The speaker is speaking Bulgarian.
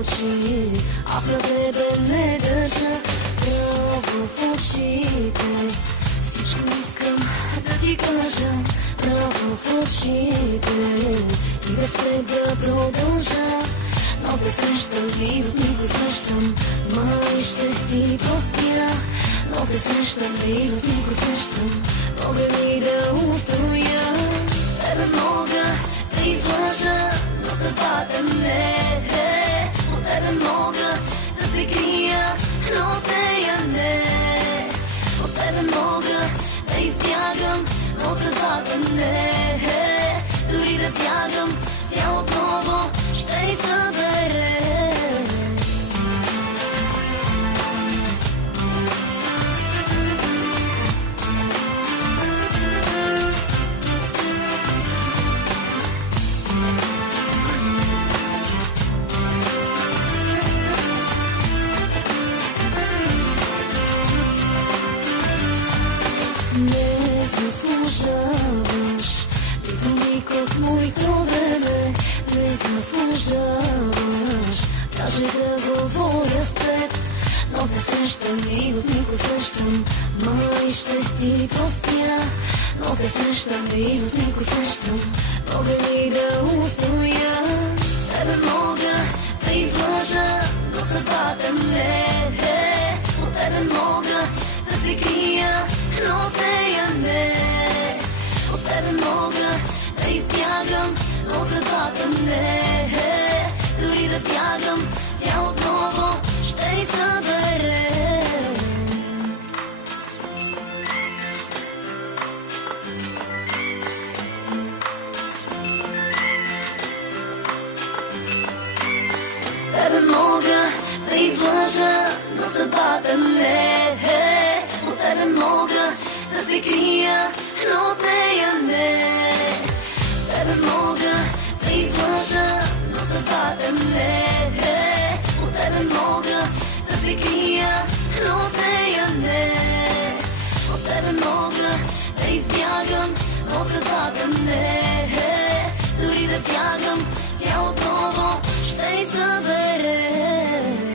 очи, аз на тебе не държа право в очите. Всичко искам да ти кажа право в очите и без теб да продължа. Но те срещам и от никой срещам, май ще ти простя. Но те срещам и от никой срещам, мога ли да устроя? Тебе мога да излъжа, но съдбата не е. От тебе мога да се крия, но от нея не. От тебе мога да избягам, но от съдбата не е. Дори да бягам, тя отново ще й събере. Не заслужаваш нито миг от моето време, не заслужаваш даже да говоря с теб. Но те срещам и от никой срещам, май ще ти простя. Но те срещам и от никой срещам, мога ли да устроя? Тебе мога да излъжа, но съдбата не е. От тебе мога да се крия, но от нея не. От тебе мога да избягам, но от съдбата не е. Дори да бягам, тя отново ще й събере. Тебе мога да излъжа, но съдбата не е. От тебе мога да се крия, но от нея не. Тебе мога да излъжа, но съдбата не е. От тебе мога да се крия, но от нея не. От тебе мога да избягам, но от съдбата не е. Дори да бягам,